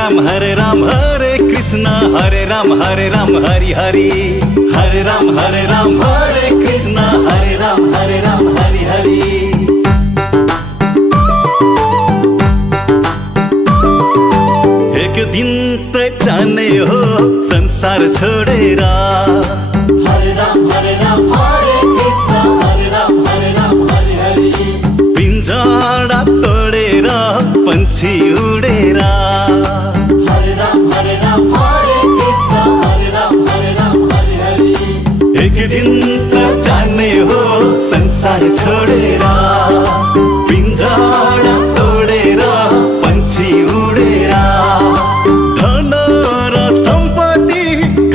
हरे कृष्ण हरे राम हरि हरि हरे राम हरे कृष्ण हरे राम हरि हरि। एक दिन त जाने हो संसार छोडेर हरे राम हरे कृष्ण हरे राम हरि हरि। पिंजरा तोडेर पंछी उडेर हरे राम हरे कृष्ण हरे राम हरि हरि। एक दिन त जाने हो संसार छोडेर पिंजरा तोडेर पंछी उडेर धन र सम्पत्ति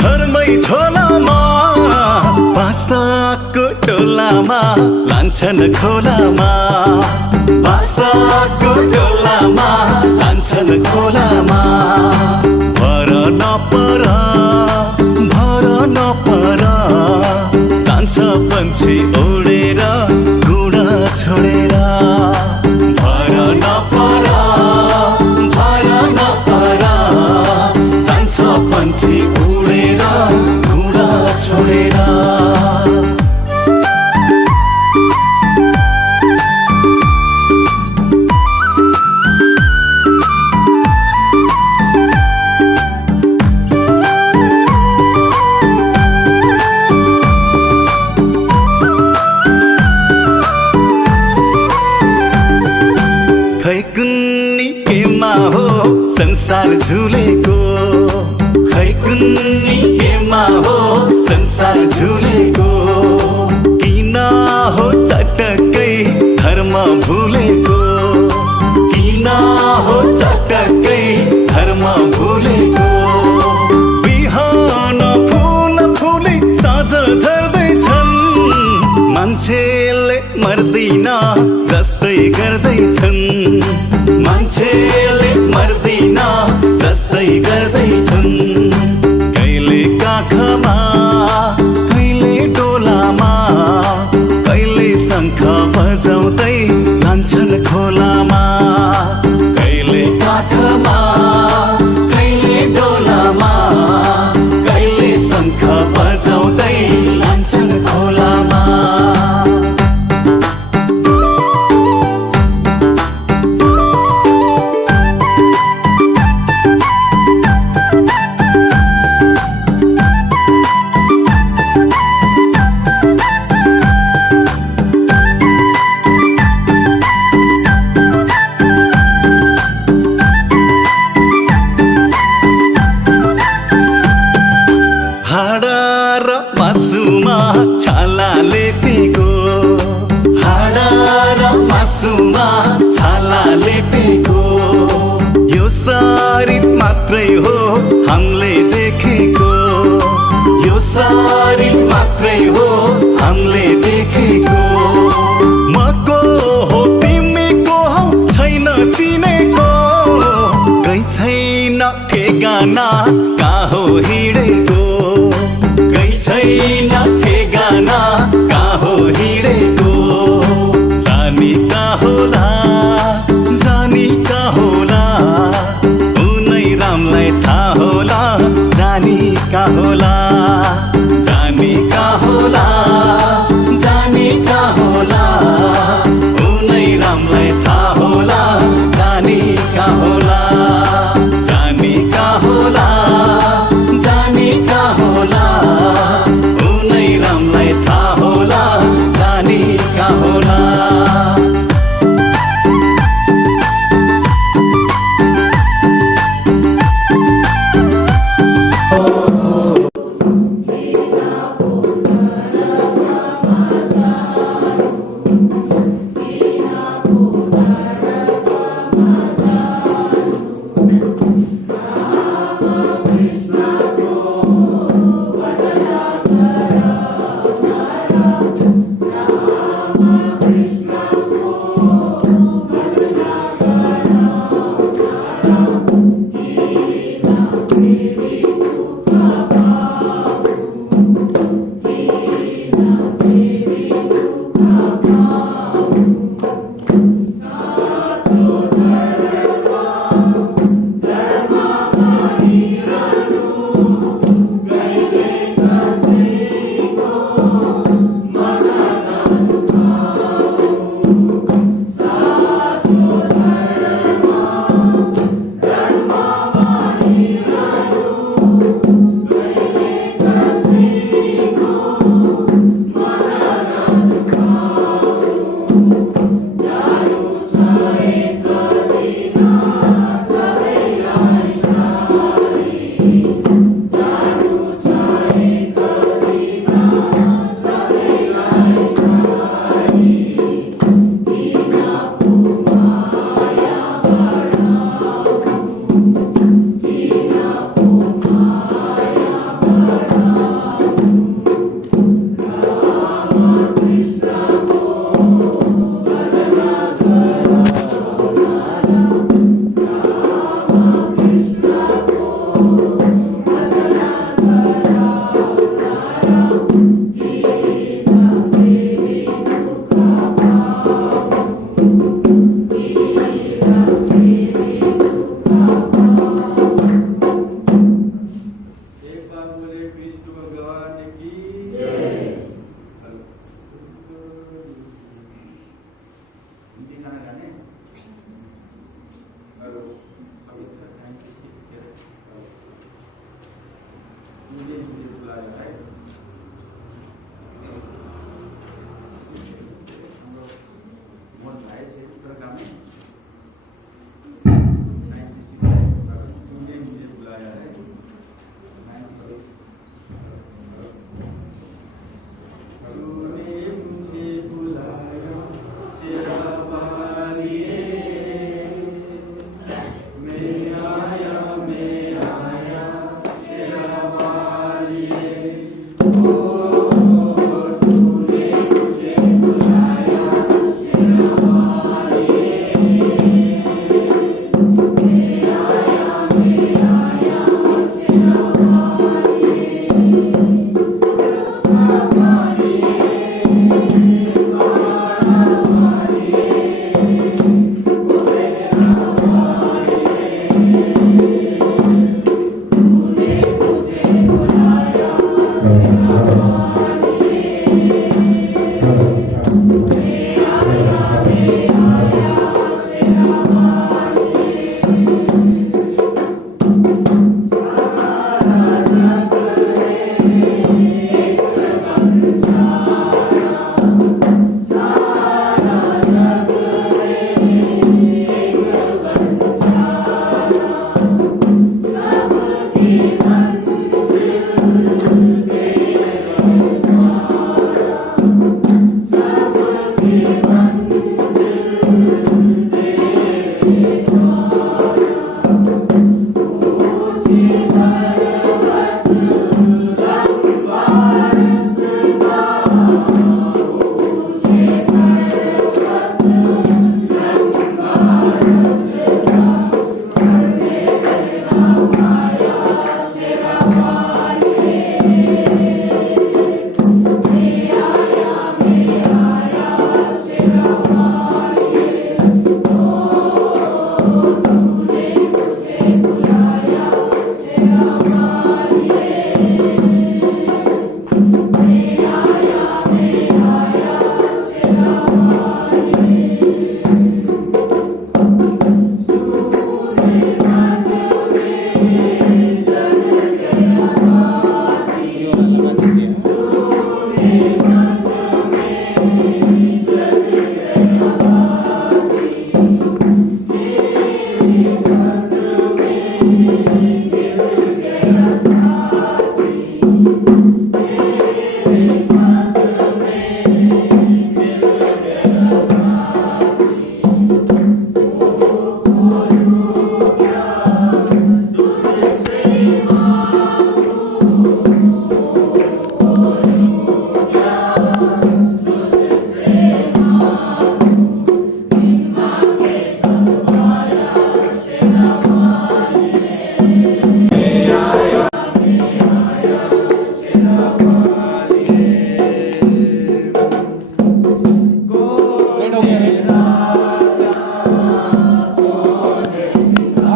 घरमै झोलामा बासाको टोलामा लान्छन् खोलामा बासाको टोलामा लान्छन् खोलामा। भर नपर जान्छ पंछी उडेर गुडा छोडेर। भर नपर जान्छ पंछी उडेर गुडा छोडेर। खै कुन्नी केमा हो संसार झुलेको खै कुन्नी केमा हो संसार झुलेको किन हो चटक्कै धर्म भुलेको किन हो चटक्कै धर्म भुलेको। बिहान फुल फुले साँझ झर्दैछन् मान्छेले मर्दैन जस्तै गर्दैछन् मान्छेले मर्दैन जस्तै गर्दैछन्। कहिले काखमा कहिले डोलामा कहिले शङ्ख बजाउँदै लान्छन् खोलामा। कहिले काखमा कहिले डोलामा कहिले शङ्ख बजाउँदै लान्छन् खोलामा। हाडा र मासुमा छाला लेपेको हाडा र मासुमा छाला लेपेको यो शरीर मात्रै हो हामीले देखेको यो शरीर मात्रै हो हामीले देखेको। म को हो तिमी को हौ छैन चिनेको कहीँ छैन ठेगाना कहाँ हो हिँडेको छैन ठेगाना कहाँ हो हिँडेको। जानी कहाँ होला उनै रामलाई थाहा होला जानी कहाँ होला जानी कहाँ होला उनै रामलाई थाहा होला जानी कहाँ होला जानी कहाँ होला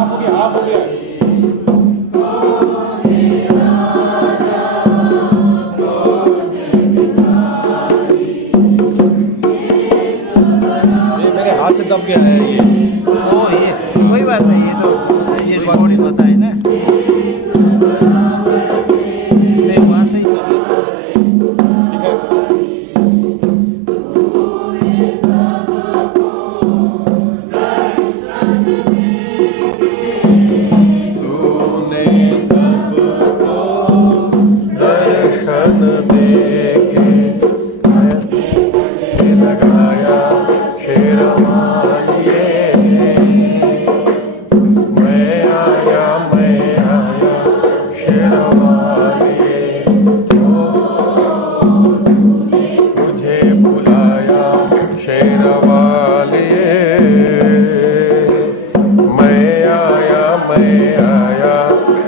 हाफ हो गया, हाफ हो गया। ये मेरे हाथ से दब गया है ये। ओ ये कोई बात नहीं, ये तो ये रिकॉर्डिंग होता है ना। नहीं वहाँ से ही कर लेते हैं। ठीक है। तूने सबको दर्शन देके मैं लगाया शेरवानिए। मैं आया शेरवानिए। तुझे बुलाया शेरवानिए। मैं आया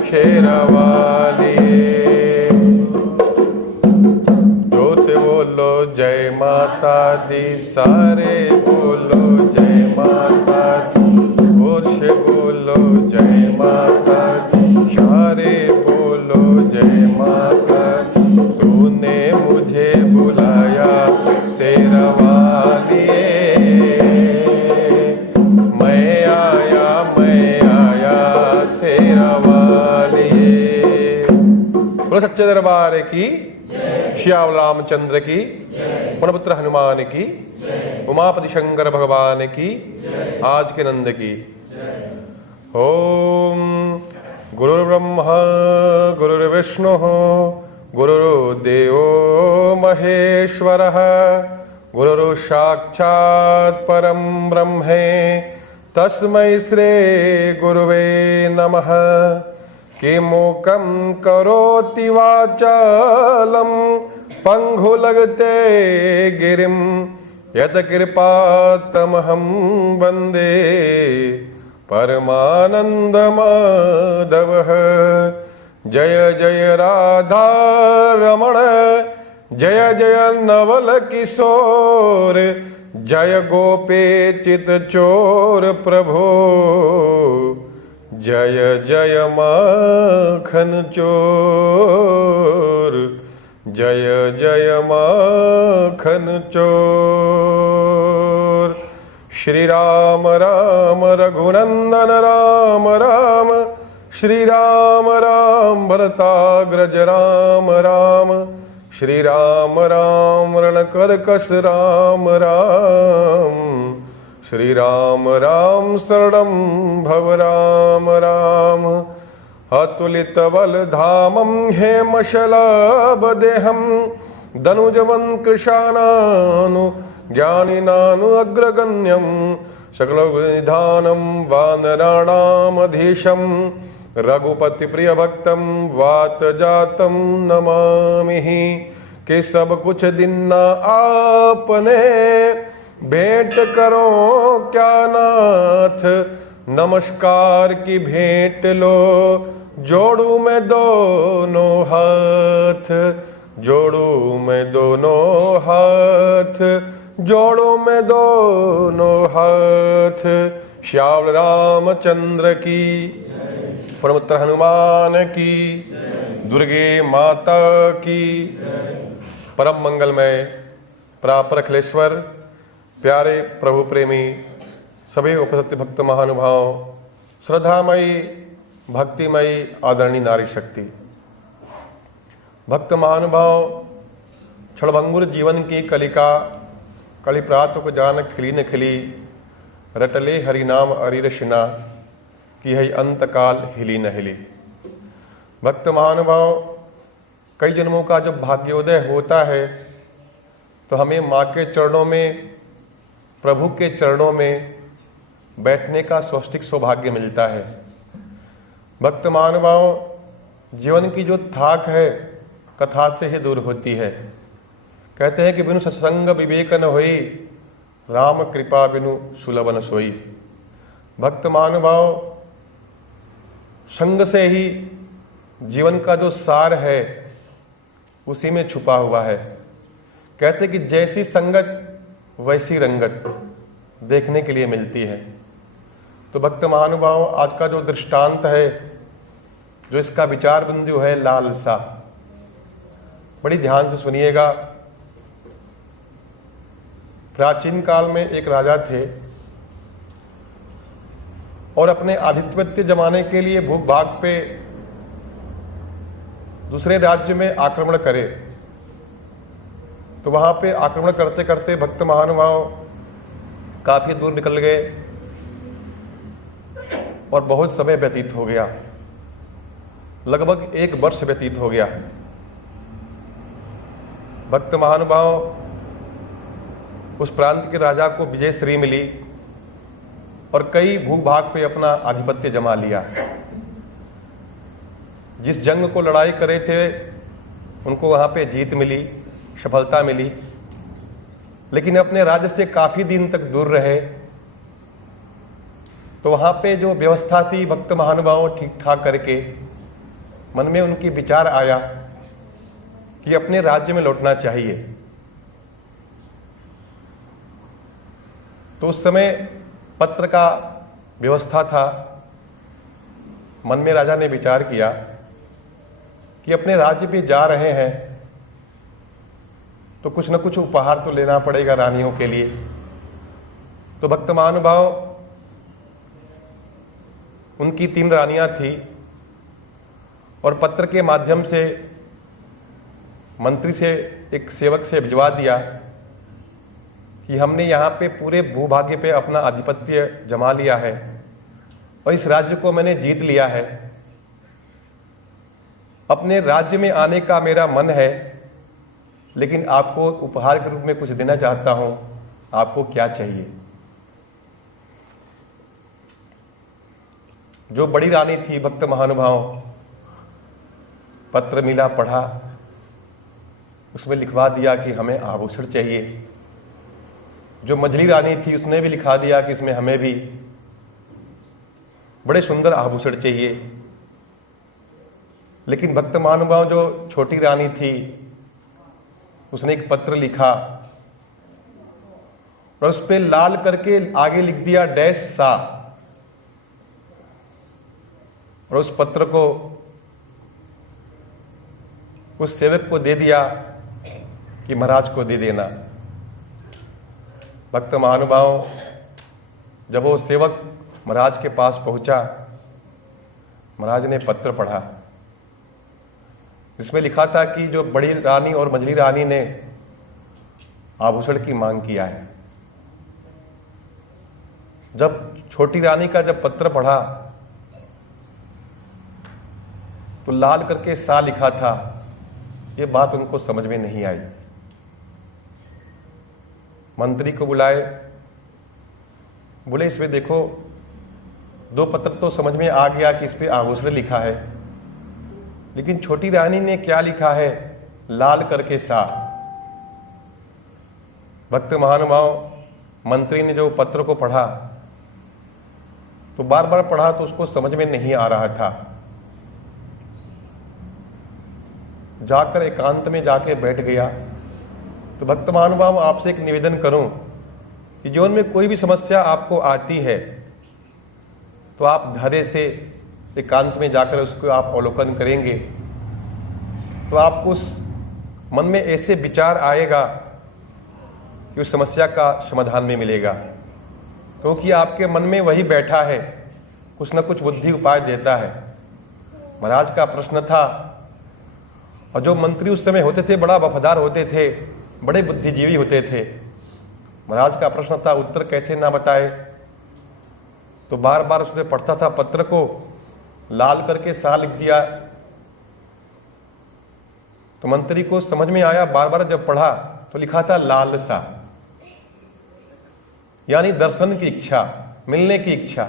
शेरवानिए। जोर से बोलो जय माता दी, सारे बोलो जय माता दी। जोर से बोलो जय माता दी, सारे बोलो जय माता दी। तूने मुझे बुलाया शेरवानिए। मैं आया शेरवानिए। बोलो सच्चे दरबार की, श्याम रामचंद्र की, पुण्यपुत्र हनुमान की, उमापति शंकर भगवान की, आज के नंद की। ओम गुरुर्ब्रह्मा गुरुर्विष्णु गुरुर्देवो महेश्वरः गुरुर्साक्षात् परं ब्रह्म तस्मै श्री गुरुवे नमः। किमुकं करोति वाचालं पंगुलगते गिरिं यत्कृपातमहं वन्दे परमानन्दमाधवः। जय जय राधा रमण, जय जय नवल किशोर, जय गोपीचित चोर प्रभो। जय जय माखन चोर, जय जय माखन चोर। श्री राम राम रघुनंदन राम राम, श्री राम राम भरताग्रज राम राम, श्री राम राम रणकरकस राम राम, श्री राम राम शरणं भव राम राम। अतुलित बल धामं हेमशलाभदेहं, धनुजवन् कृशानानु ज्ञानिनानु अग्रगण्यं, सकलविधानं वानराणामधीशं, रघुपति प्रिय भक्तं वातजातं नमामि। कि सब कुछ दिन आपने भेंट करो क्या नाथ, नमस्कार की भेंट लो जोड़ू मैं दोनों हाथ, जोड़ू मैं दोनों हाथ, जोड़ू मैं दोनों हाथ। श्याम रामचंद्र की, पुण्यपुत्र हनुमान की, दुर्गे माता की। परम मंगलमय प्रापर अखिलेश्वर, प्यारे प्रभु प्रेमी सभी उपस्थित भक्त महानुभाव, श्रद्धामयी भक्तिमयी आदरणीय नारी शक्ति, भक्त महानुभाव, क्षणभंगुर जीवन की कलिका कली प्रात को जान खिली न खिली, रटले हरिनाम अरिरशिना की है अंतकाल हिली न हिली। भक्त महानुभाव, कई जन्मों का जब भाग्योदय होता है तो हमें माँ के चरणों में, प्रभु के चरणों में बैठने का स्वस्तिक सौभाग्य मिलता है। भक्त महानुभाव, जीवन की जो थाक है कथा से ही दूर होती है। कहते हैं कि बिनु सत्संग विवेक न होई, राम कृपा बिनु सुलभ न सोई। भक्त महानुभाव, संग से ही जीवन का जो सार है उसी में छुपा हुआ है। कहते कि जैसी संगत वैसी रंगत देखने के लिए मिलती है। तो भक्त महानुभाव, आज का जो दृष्टांत है, जो इसका विचार बिंदु है, लालसा, बड़ी ध्यान से सुनिएगा। प्राचीन काल में एक राजा थे और अपने आधिपत्य जमाने के लिए भूख भाग पे दूसरे राज्य में आक्रमण करे। तो वहां पे आक्रमण करते करते भक्त महानुभाव काफी दूर निकल गए और बहुत समय व्यतीत हो गया, लगभग 1 वर्ष व्यतीत हो गया। भक्त महानुभाव, उस प्रांत के राजा को विजय श्री मिली और कई भूभाग पे अपना आधिपत्य जमा लिया। जिस जंग को लड़ाई करे थे उनको वहां पे जीत मिली, सफलता मिली, लेकिन अपने राज्य से काफी दिन तक दूर रहे। तो वहां पे जो व्यवस्था थी, भक्त महानुभाव ठीक ठाक करके मन में उनकी विचार आया कि अपने राज्य में लौटना चाहिए। तो उस समय पत्र का व्यवस्था था। मन में राजा ने विचार किया कि अपने राज्य पे जा रहे हैं तो कुछ न कुछ उपहार तो लेना पड़ेगा रानियों के लिए। तो भक्त महानुभाव, उनकी 3 रानियां थी और पत्र के माध्यम से मंत्री से, एक सेवक से भिजवा दिया कि हमने यहाँ पे पूरे भूभाग्य पे अपना आधिपत्य जमा लिया है और इस राज्य को मैंने जीत लिया है। अपने राज्य में आने का मेरा मन है, लेकिन आपको उपहार के रूप में कुछ देना चाहता हूं। आपको क्या चाहिए? जो बड़ी रानी थी भक्त महानुभाव, पत्र मिला, पढ़ा, उसमें लिखवा दिया कि हमें आभूषण चाहिए। जो मझली रानी थी उसने भी लिखा दिया कि इसमें हमें भी बड़े सुंदर आभूषण चाहिए। लेकिन भक्त महानुभाव, जो छोटी रानी थी, उसने एक पत्र लिखा और उस पर लाल करके आगे लिख दिया डैश सा, और उस पत्र को उस सेवक को दे दिया कि महाराज को दे देना। भक्त महानुभाव, जब वो सेवक महाराज के पास पहुंचा, महाराज ने पत्र पढ़ा जिसमें लिखा था कि जो बड़ी रानी और मझली रानी ने आभूषण की मांग किया है। जब छोटी रानी का जब पत्र पढ़ा तो लाल करके सा लिखा था। ये बात उनको समझ में नहीं आई। मंत्री को बुलाए, बोले इसमें देखो, 2 पत्र तो समझ में आ गया कि इस पे आभूषण लिखा है, लेकिन छोटी रानी ने क्या लिखा है? लाल करके सा। भक्त महानुभाव, मंत्री ने जो पत्र को पढ़ा तो बार बार पढ़ा तो उसको समझ में नहीं आ रहा था। जाकर एकांत में जाके बैठ गया। तो भक्त महानुभाव, आपसे एक निवेदन करूं कि जीवन में कोई भी समस्या आपको आती है तो आप धैर्य से एकांत में जाकर उसको आप अवलोकन करेंगे तो आपको उस मन में ऐसे विचार आएगा कि उस समस्या का समाधान भी मिलेगा, क्योंकि आपके मन में वही बैठा है, कुछ न कुछ बुद्धि उपाय देता है। महाराज का प्रश्न था, और जो मंत्री उस समय होते थे बड़ा वफादार होते थे, बड़े बुद्धिजीवी होते थे। महाराज का प्रश्न था, उत्तर कैसे ना बताए। तो बार बार उसने पढ़ता था पत्र को, लाल करके सा लिख दिया। तो मंत्री को समझ में आया, बार बार जब पढ़ा तो लिखा था लाल सा, यानी दर्शन की इच्छा, मिलने की इच्छा।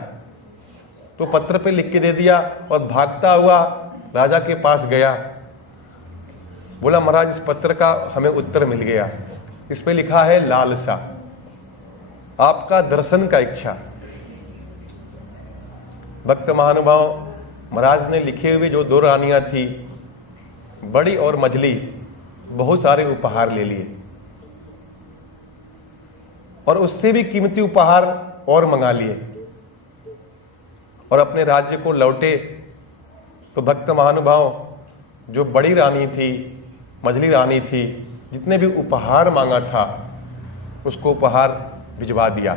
तो पत्र पे लिख के दे दिया और भागता हुआ राजा के पास गया। बोला, महाराज इस पत्र का हमें उत्तर मिल गया, इस पे लिखा है लाल सा, आपका दर्शन का इच्छा। भक्त महानुभाव, महाराज ने लिखे हुए जो 2 रानियां थी, बड़ी और मझली, बहुत सारे उपहार ले लिए और उससे भी कीमती उपहार और मंगा लिए। और अपने राज्य को लौटे तो भक्त महानुभाव जो बड़ी रानी थी, मझली रानी थी, जितने भी उपहार मांगा था उसको उपहार भिजवा दिया।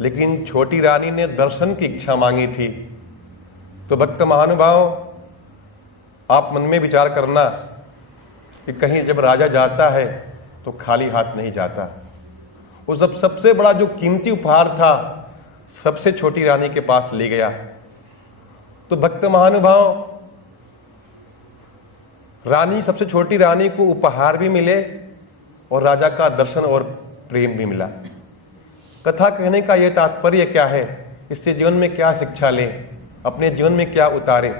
लेकिन छोटी रानी ने दर्शन की इच्छा मांगी थी। तो भक्त महानुभाव आप मन में विचार करना कि कहीं जब राजा जाता है तो खाली हाथ नहीं जाता। वो सबसे बड़ा जो कीमती उपहार था सबसे छोटी रानी के पास ले गया। तो भक्त महानुभाव रानी, सबसे छोटी रानी को उपहार भी मिले और राजा का दर्शन और प्रेम भी मिला। कथा कहने का यह तात्पर्य क्या है, इससे जीवन में क्या शिक्षा लें, अपने जीवन में क्या उतारें?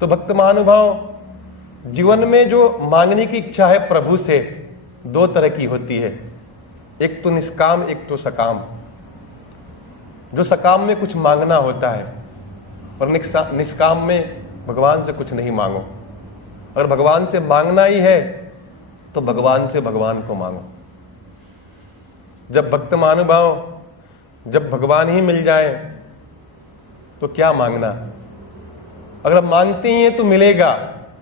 तो भक्त महानुभाव जीवन में जो मांगने की इच्छा है प्रभु से, दो तरह की होती है, एक तो निष्काम, एक तो सकाम। जो सकाम में कुछ मांगना होता है और निष्काम में भगवान से कुछ नहीं मांगो। अगर भगवान से मांगना ही है तो भगवान से भगवान को मांगो। जब भक्त महानुभाव, जब भगवान ही मिल जाए तो क्या मांगना। अगर मांगते ही हैं तो मिलेगा,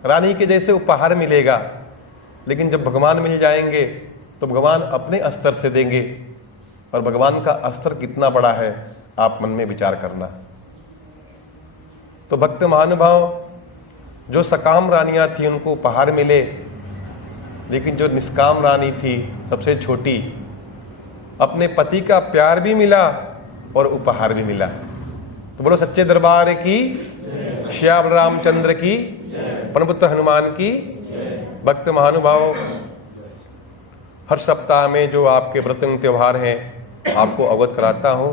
रानी के जैसे उपहार मिलेगा। लेकिन जब भगवान मिल जाएंगे तो भगवान अपने स्तर से देंगे, और भगवान का स्तर कितना बड़ा है आप मन में विचार करना। तो भक्त महानुभाव जो सकाम रानियां थी उनको उपहार मिले, लेकिन जो निष्काम रानी थी सबसे छोटी, अपने पति का प्यार भी मिला और उपहार भी मिला। तो बोलो सच्चे दरबार की, श्याम रामचंद्र की, पनपुत्र हनुमान की। भक्त महानुभाव हर सप्ताह में जो आपके व्रत त्योहार हैं आपको अवगत कराता हूं।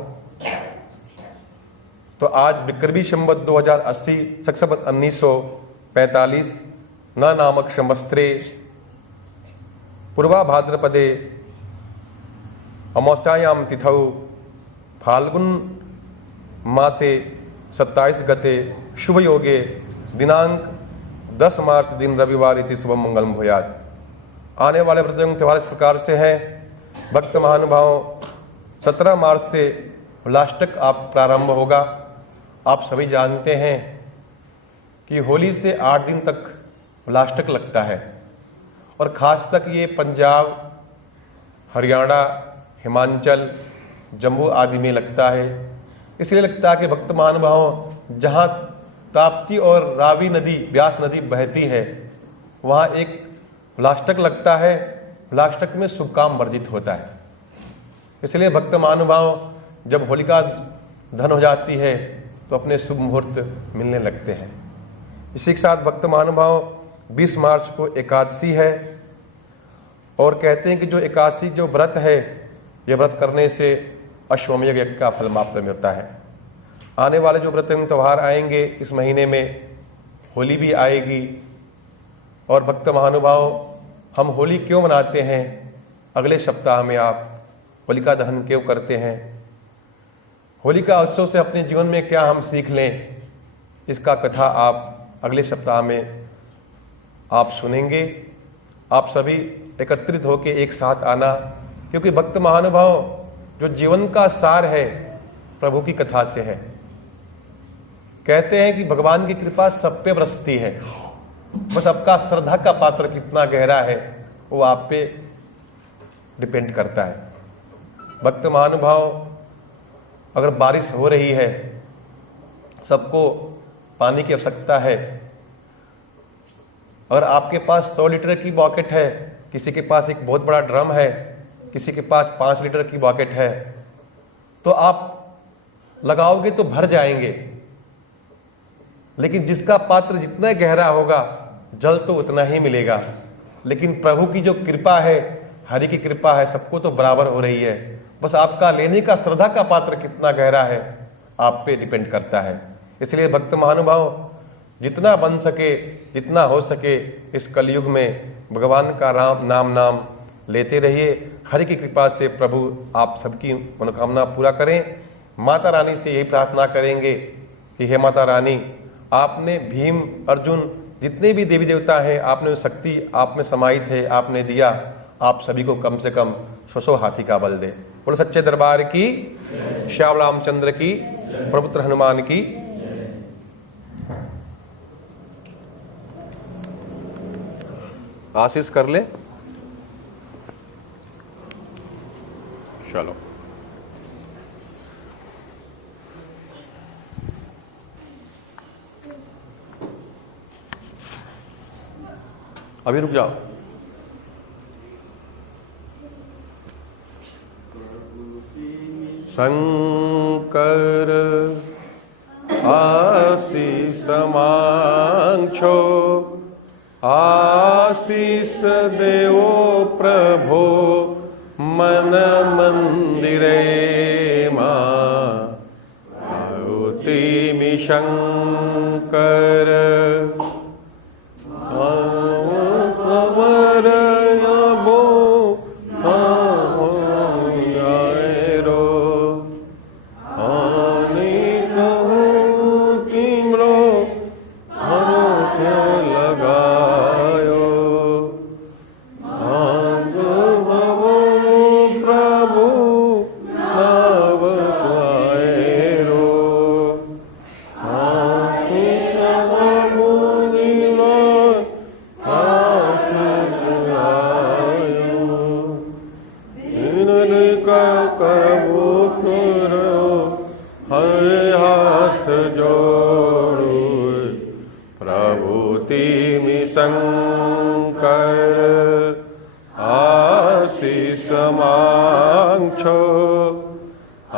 तो आज विक्रमी संवत 2080 सक्सवत 1945 न नामक संवत्सरे पूर्वा भाद्रपदे अमावास्यायां तिथौ फाल्गुन मासे 27 गते शुभ योगे दिनांक 10 मार्च दिन रविवार इति शुभ मंगलम भूयात्। आने वाले व्रत एवं त्यौहार इस प्रकार से हैं। भक्त महानुभाव 17 मार्च से उल्लाष्टक आप प्रारंभ होगा। आप सभी जानते हैं कि होली से 8 दिन तक उल्लाष्टक लगता है, और खास तक ये पंजाब, हरियाणा, हिमाचल, जम्मू आदि में लगता है। इसलिए लगता है कि भक्त महानुभाव जहाँ ताप्ती और रावी नदी, व्यास नदी बहती है, वहाँ एक उल्लाष्टक लगता है। उल्लाष्टक में शुभ काम वर्जित होता है। इसलिए भक्त महानुभाव जब होलिका दहन हो जाती है तो अपने शुभ मुहूर्त मिलने लगते हैं। इसी के साथ भक्त महानुभाव 20 मार्च को एकादशी है, और कहते हैं कि जो एकादशी जो व्रत है, यह व्रत करने से अश्वमेध यज्ञ का फल प्राप्त होता है। आने वाले जो व्रत एवं त्यौहार आएंगे इस महीने में, होली भी आएगी। और भक्त महानुभाव हम होली क्यों मनाते हैं, अगले सप्ताह में आप होलिका दहन क्यों करते हैं, होलिका उत्सव से अपने जीवन में क्या हम सीख लें, इसका कथा आप अगले सप्ताह में आप सुनेंगे। आप सभी एकत्रित होकर एक साथ आना, क्योंकि भक्त महानुभाव जो जीवन का सार है प्रभु की कथा से है। कहते हैं कि भगवान की कृपा सब पे बरसती है, बस आपका श्रद्धा का पात्र कितना गहरा है वो आप पे डिपेंड करता है। भक्त महानुभाव अगर बारिश हो रही है, सबको पानी की आवश्यकता है। अगर आपके पास 100 लीटर की बकेट है, किसी के पास एक बहुत बड़ा ड्रम है, किसी के पास 5 लीटर की बकेट है, तो आप लगाओगे तो भर जाएंगे। लेकिन जिसका पात्र जितना गहरा होगा जल तो उतना ही मिलेगा। लेकिन प्रभु की जो कृपा है, हरि की कृपा है, सबको तो बराबर हो रही है। बस आपका लेने का श्रद्धा का पात्र कितना गहरा है आप पे डिपेंड करता है। इसलिए भक्त महानुभाव जितना बन सके, जितना हो सके, इस कलयुग में भगवान का नाम लेते रहिए। हरि की कृपा से प्रभु आप सबकी मनोकामना पूरा करें। माता रानी से यही प्रार्थना करेंगे कि हे माता रानी, आपने भीम, अर्जुन, जितने भी देवी देवता हैं, आपने शक्ति आप में समाहित है, आपने दिया, आप सभी को कम से कम 100 हाथी का बल दे। बोलो सच्चे दरबार की, श्याम रामचंद्र की। प्रभुत्र हनुमान की। आशीष कर ले। चलो अभी रुक जाओ। शंकर आशीष मांगो, आशीष देवो प्रभो मन मंदिरे मारुति शंकर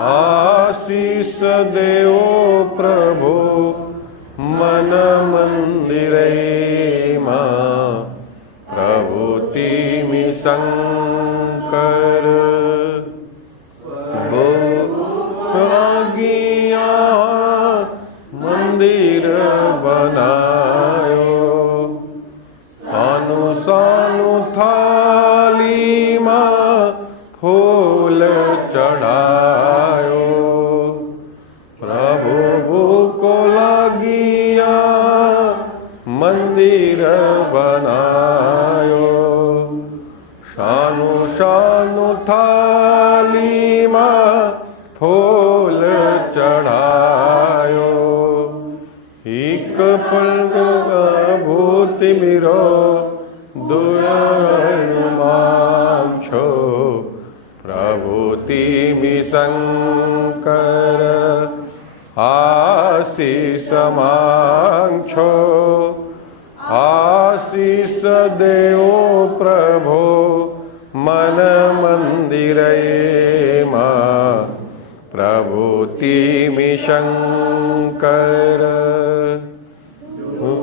आशीष देवो प्रभो मन मंदिरे प्रभुति शंकर भोगिया मंदिर बनायो सानु सानु थाली मां फूल चढ़ायो प्रभु को लागिया मंदिर बनायो शानु शानु थाली मां फूल चढ़ायो एक पल भूति मिरो दुरण मांगो प्रभुति शंकर आशीष मांगो आशीष देवो प्रभो मन मंदिरे प्रभुति शंकर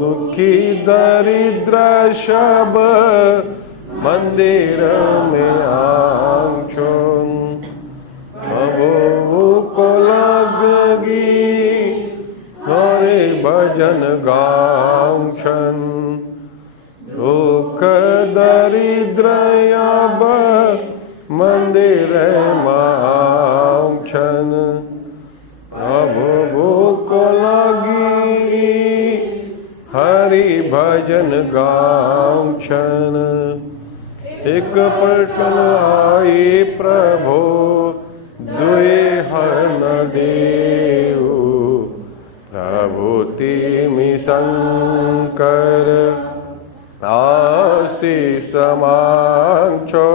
दुखी दरिद्र शब मंदिर में आंचो प्रभु को लगी हरे भजन गाँछन दुख दरिद्र अब मंदिर मांछन प्रभु को लगी हरि भजन गाँछन एक पलटन आई प्रभु दुए हन देव प्रभुति शंकर आशीष मांगो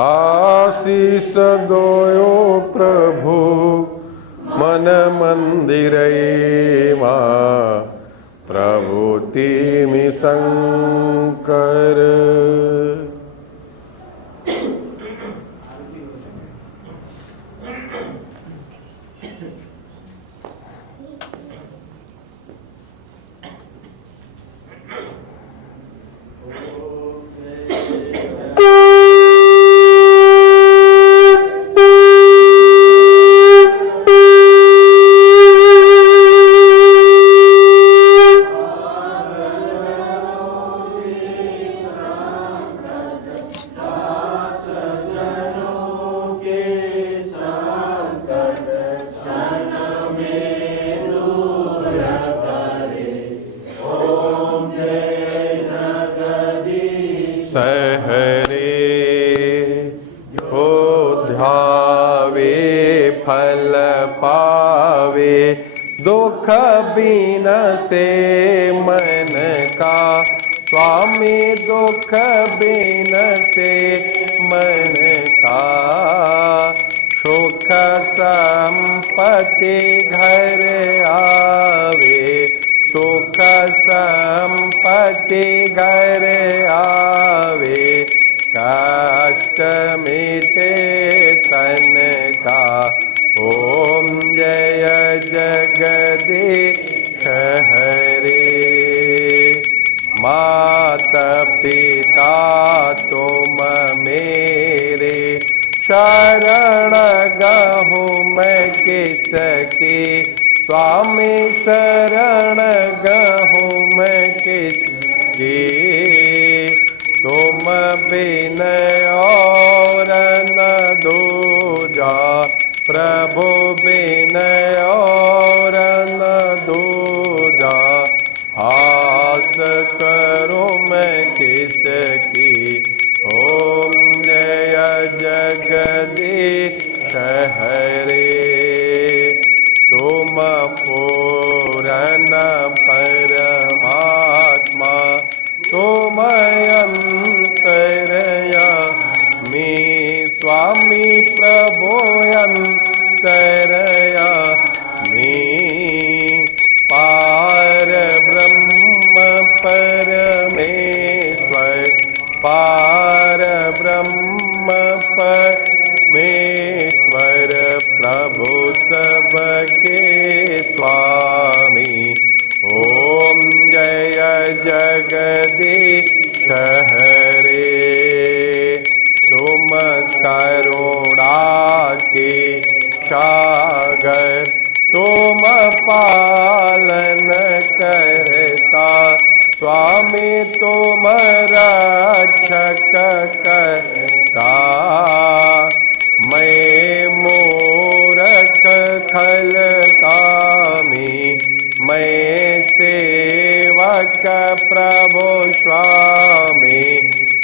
आशीष दोयो प्रभु मन मंदिरे प्रभुति शंकर बीन से मन का, स्वामी दुख बीन से मन का, सुख संपत्ति घर आवे, सुख संपत्ति घर आवे, कष्ट मिटे तन का। ओम जय जगदीश हरे। माता पिता तुम मेरे, शरण गहूँ मैं किसकी, स्वामी शरण गहूँ मैं किसकी, तुम बिन और न दूजा, प्रभु बिन और न दूजा, आस करूं मैं किसकी। ओम जय जगदीश हरे। तुम पूर्ण परमात्मा, तुम अंतर्यामी, स्वामी प्रभु अंतर्यामी, पार ब्रह्म परमेश्वर, पार ब्रह्म परमेश्वर, प्रभु सबके स्वामी। ओम जय जगदीश हरे। तुम करुणा के सागर, तुम पालन करता, स्वामी तुम रक्षक करता। मैं मूरख खल कामी, मैं सेवक प्रभु स्वामी,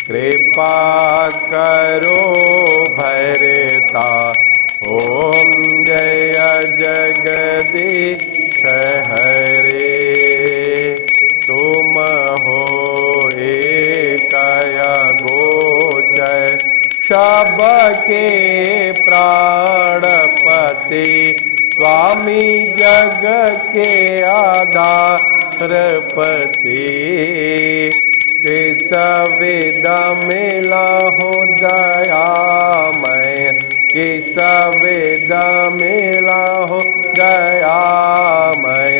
कृपा करो भरता। ओम जय जगदीश हरे। तुम हो एकय गोचर, सबके प्राणपति, स्वामी जग के आधारपति, किस विद मिला हो दयामय, किस विद मिला हो दयामय,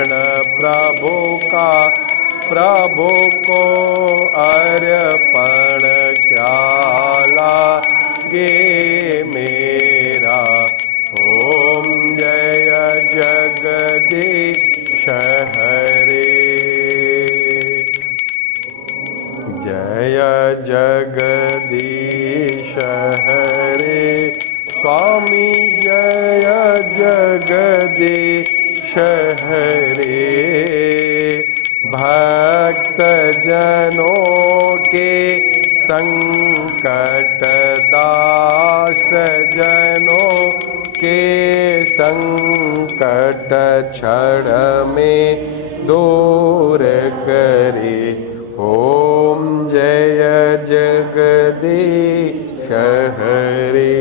प्रभु का प्रभु को अर्पण ख्याला गे मेरा। ओम जय जगदीश हरे। जय जगदीश हरे। स्वामी जय जगदीश हरे। भक्त जनों के संकट, दास जनों के संकट, क्षण में दूर करे। ओम जय जगदीश हरे।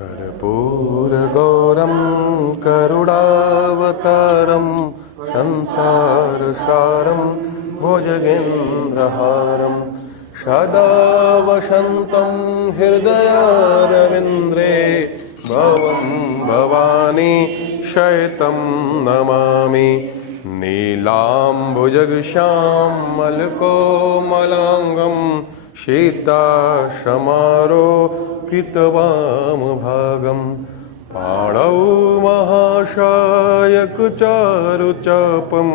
कर्पूरगौरं करुणावतारं, संसारसारं भुजगेन्द्रहारं, सदा वसन्तं हृदयारविन्द्रे, भवं भवानी शयतं नमामि। नीलाम्बुजगश्यामलकोमलाङ्गं, सीतासमारोपितवामभागं, पाणौ महाशायकचारुचापं,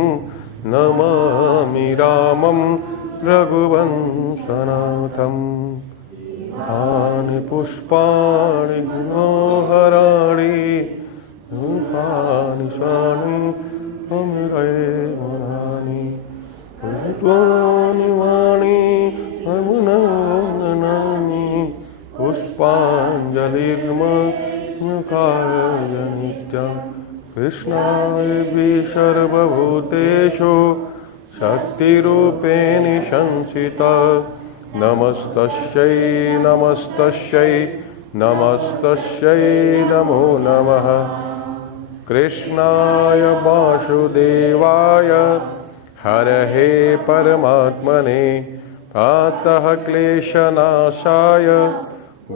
नमामि रामं रघुवंशनाथम्। तानि पुष्पाणि गुणोहराणि रूपाणि शानि अमृतमनानि पुष्पाणि वाणि अमुनन्दनानि पुष्पाञ्जलिर्मकाय नित्यं कृष्णाय सर्वभूतेषु शक्तिरूपेण संस्थिता नमस्तस्यै नमस्तस्यै नमस्तस्यै नमो नमः कृष्णाय वासुदेवाय हरहे परमात्मने प्रातः क्लेशनाशाय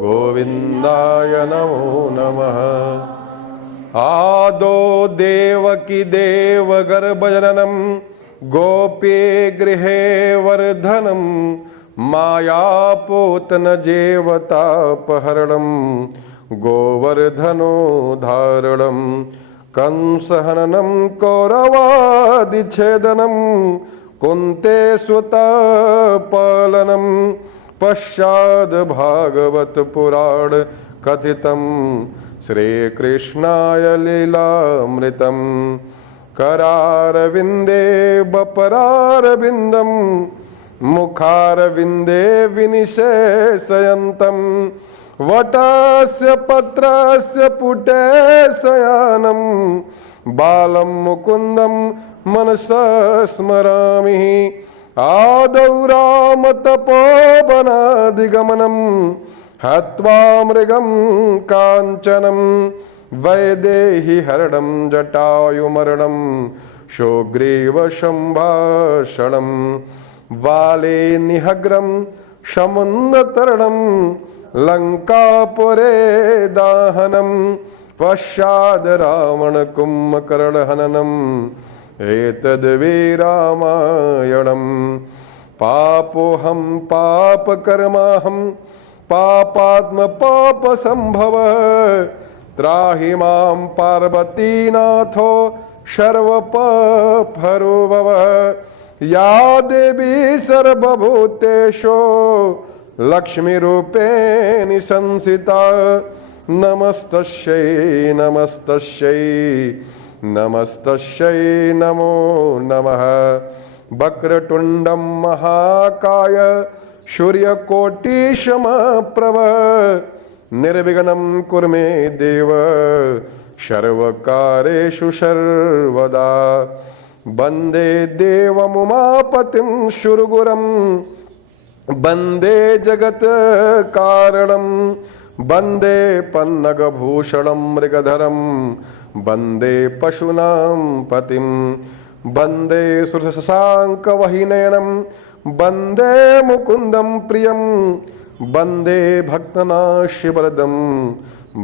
गोविन्दाय नमो नमः आदो देवकी देवगर्भजननं गोप्ये गृहे वर्धनं मायापूतनजेवतापहरणं गोवर्धनोद्धारणं कंसहननं कौरवादिच्छेदनं कुन्ते सुतपालनं पश्चाद् भागवत पुराण कथितं श्रीकृष्णाय लीलामृतं करारविन्दे बपरारविन्दं मुखारविन्दे विनिशेषयन्तं वटस्य पत्रस्य पुटे शयानं बालं मुकुन्दं मनसा स्मरामि आदौ रामतपोवनादिगमनं हत्वा मृगं काञ्चनं वैदेहि हरणं जटायुमरणं सुग्रीवसम्भाषणं वाले निहग्रं समुन्नतरणं लङ्कापुरे दाहनं पश्चाद् रावणकुम्भकर्णहननम् एतद्वै रामायणं पापोऽहं पापकर्माहं पापात्मपापसम्भवः त्राहि मां पार्वतीनाथो सर्वपापहरो भव या देवी सर्वभूतेषु लक्ष्मीरूपेण संस्थिता नमस्तस्यै नमस्तस्यै नमस्तस्यै नमो नमः वक्रतुण्डं महाकाय सूर्यकोटिसमप्रभ निर्विघ्नं कुरु मे देव सर्वकार्येषु सर्वदा वन्दे देवमुमापतिं सुरगुरुं वन्दे जगत्कारणं वन्दे पन्नगभूषणं मृगधरं वन्दे पशूनां पतिं वन्दे सुरशशाङ्कवहिनयनं वन्दे मुकुन्दं प्रियं वन्दे भक्तनाशिवरदं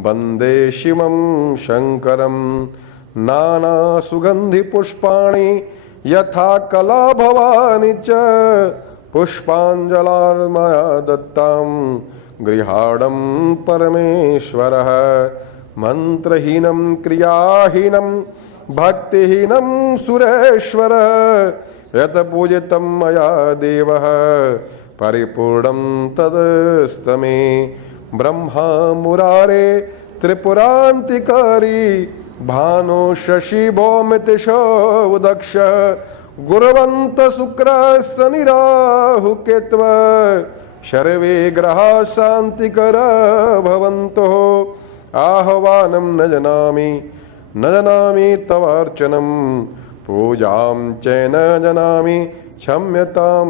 वन्दे शिवं शङ्करं नानासुगन्धिपुष्पाणि यथा कलाभवानि च पुष्पाञ्जलिर्मया दत्तां गृहाणं परमेश्वरः मन्त्रहीनं क्रियाहीनं भक्तिहीनं सुरेश्वर यत् पूजितं मया देवः परिपूर्णं तदस्तमे ब्रह्मा मुरारे त्रिपुरान्तिकारी भानो शशि भौमितिशो दक्ष गुरवन्त शुक्र शनि राहु केतव सर्वे ग्रहा शान्तिकर भवन्तु आह्वानं न जानामि तवार्चनं पूजां च न जानामि क्षम्यतां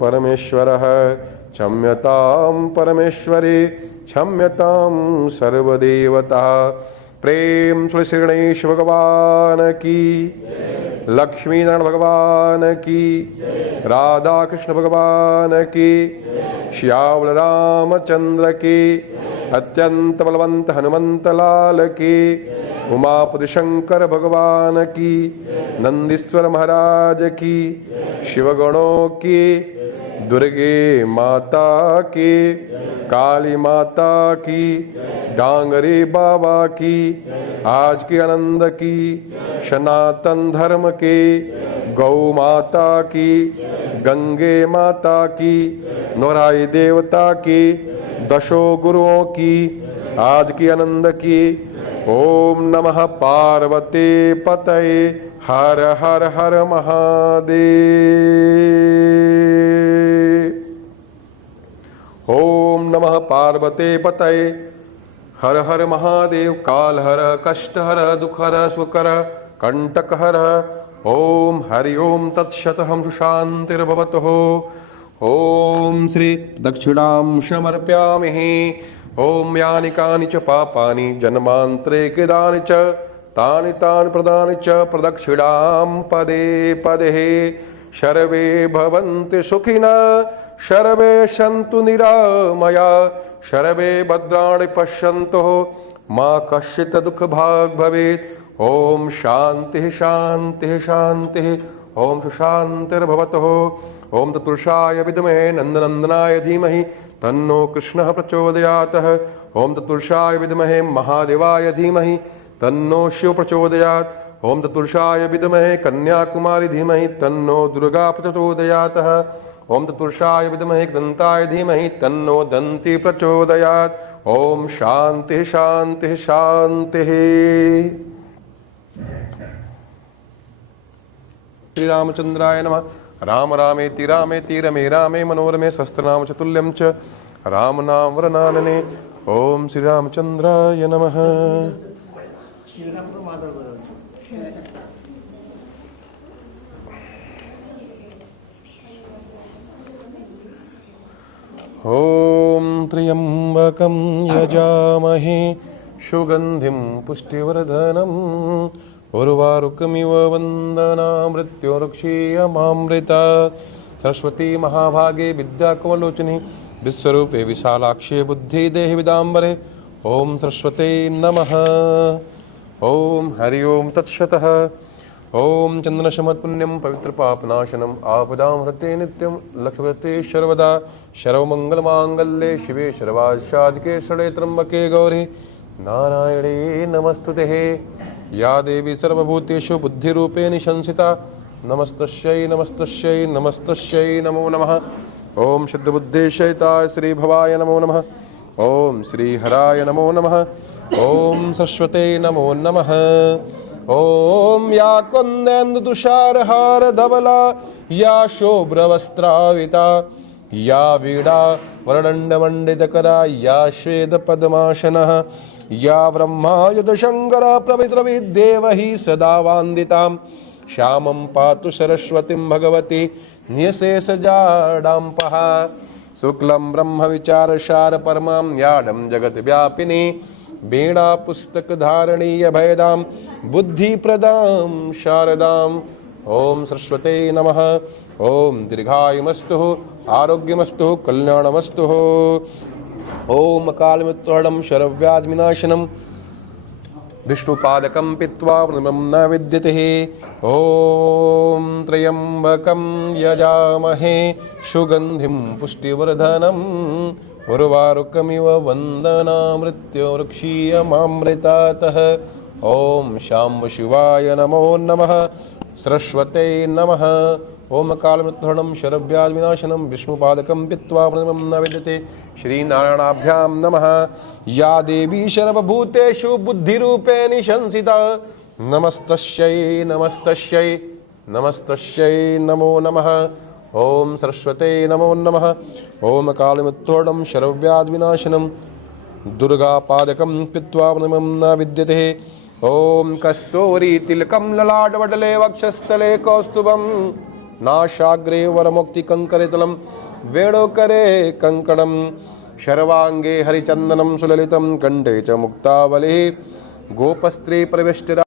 परमेश्वरः क्षम्यतां परमेश्वरी क्षम्यतां सर्वदेवता प्रेम श्री गणेश भगवान की लक्ष्मी नारायण भगवान की राधा कृष्ण भगवान की श्यामल रामचंद्र की अत्यंत बलवंत हनुमंत लाल की उमापति शंकर भगवान की नंदीश्वर महाराज की शिवगणों की दुर्गे माता की काली माता की डांगरे बाबा की आज के आनंद की सनातन धर्म के गौ माता की गंगे माता की नौराई देवता की दशो गुरुओं की आज की आनंद की। ओम नमः पार्वती पतये हर हर हर महादेव। ओम नमः पार्वती पतये हर हर महादेव। काल हर कष्ट हर दुख हर सुख हर कंटक हर। ओम हरि ओम तत्सत हम सुशांतिर्भवतु। ओम श्री दक्षिणां समर्पयामि। ओम यानि कानि च पापानि जन्मान्तरे कृतानि च तानि तानि प्रदानि च प्रदक्षिणां पदे पदे। सर्वे भवन्तु सुखिनः सर्वे सन्तु निरामया सर्वे भद्राणि पश्यन्तु मा कश्चित् दुःखभाग् भवेत्। ओम शांति शांति शांति। ओम सुशांतिर्भवतु। ओम तत्पुरुषाय विद्महे नंदनंदनाय धीमहि तन्नो कृष्णः प्रचोदयात्। ओम तत्पुरुषाय विद्महे महादेवाय धीमहि तन्नो शिव प्रचोदयात्। ओम तत्पुरुषाय विद्महे कन्याकुमारी धीमहि तन्नो दुर्गा प्रचोदयात्। ओम तत्पुरुषाय विद्महे दन्ताय धीमहि तन्नो दन्ती प्रचोदयात्। ओम शांति शांति शांति। श्री रामचंद्राय नमः। राम रामेति रामेति रमे रामे मनोरमे सहस्रनाम चतुल्यं च राम नाम वरनानने। ओम श्री रामचंद्राय नमः। ओम त्र्यंबकं यजामहे सुगंधिं पुष्टिवर्धनम् उर्वारुकमिव वन्दनामृत्योर्क्षीयमामृता। सरस्वती महाभागे विद्याकमलोचनी विश्वरूपे विशालाक्षे बुद्धि देहि विदाम्बरे। ओम सरस्वते नमः। ओम हरि ओम तत्सतः। ओम चंदनशमत्पुण्यं पवित्रपापनाशनम् आपदां हृते नित्यं लक्ष्मीपते सर्वदा। सर्वमङ्गलमाङ्गल्ये शिवे सर्वासाधिके शरणे त्र्यम्बके गौरी नारायणे नमस्तुते। या देवी सर्वभूतेषु बुद्धिरूपेण संस्थिता नमस्तस्यै नमस्तस्यै नमस्तस्यै नमो नमः। ओम शुद्धबुद्धेशयिताय श्री भवाय नमो नमः। ओम श्री हराय नमो नमः। ओम सरस्वते नमो नमः। ओम या कुन्देन्दुतुषारहार धवला या शुभ्रवस्त्राविता या वीणा वरदण्डमण्डितकरा या श्वेतपद्मासनः या ब्रह्मा यदशङ्कर प्रभृतिर्देवैः सदा वन्दितां श्यामं पातु सरस्वतीं भगवती निःशेषजाडाम्पः। शुक्लं ब्रह्मविचारसार परमां याडं जगद्व्यापिनी वीणा पुस्तकधारिणी अभयदां बुद्धिप्रदां शारदाम्। ओम सरस्वते नमः। ओम दीर्घायुमस्तु आरोग्यमस्तु कल्याणमस्तु। ओम कालमृत्युहरणं शरव्याधिविनाशनं विष्णुपादकं पीत्वा पुनर्मं न विद्यते। ओम त्र्यंबकं यजामहे सुगंधिं पुष्टिवर्धनम् उर्वारुकमिव वन्दनामृत्योर्क्षीयमामृतातः। ओम शाम्ब शिवाय नमो नमः। सरस्वते नमः। ओम कालमृत्युहरणं शरव्याधिविनाशनं विष्णुपादकं पीत्वा पुनर्मं न विद्यते। श्रीनारायणाभ्यां नमः। या देवी सर्वभूतेषु बुद्धिरूपेण संस्थिता नमस्तस्यै नमस्तस्यै नमस्तस्यै नमो नमः। ओम सरस्वते नमो नमः। ओम कालमृत्युहरणं शरव्याधिविनाशनं दुर्गापादकं पीत्वा पुनर्मं न विद्यते। ओम कस्तूरी तिलकं ललाटपटले वक्षस्थले कौस्तुभं नाशाग्रे वरमुक्तिकङ्करितलं वेणुकरे कङ्कणं शर्वाङ्गे हरिचन्दनं सुललितं कण्ठे च मुक्तावलिः गोपस्त्री प्रविष्टिरा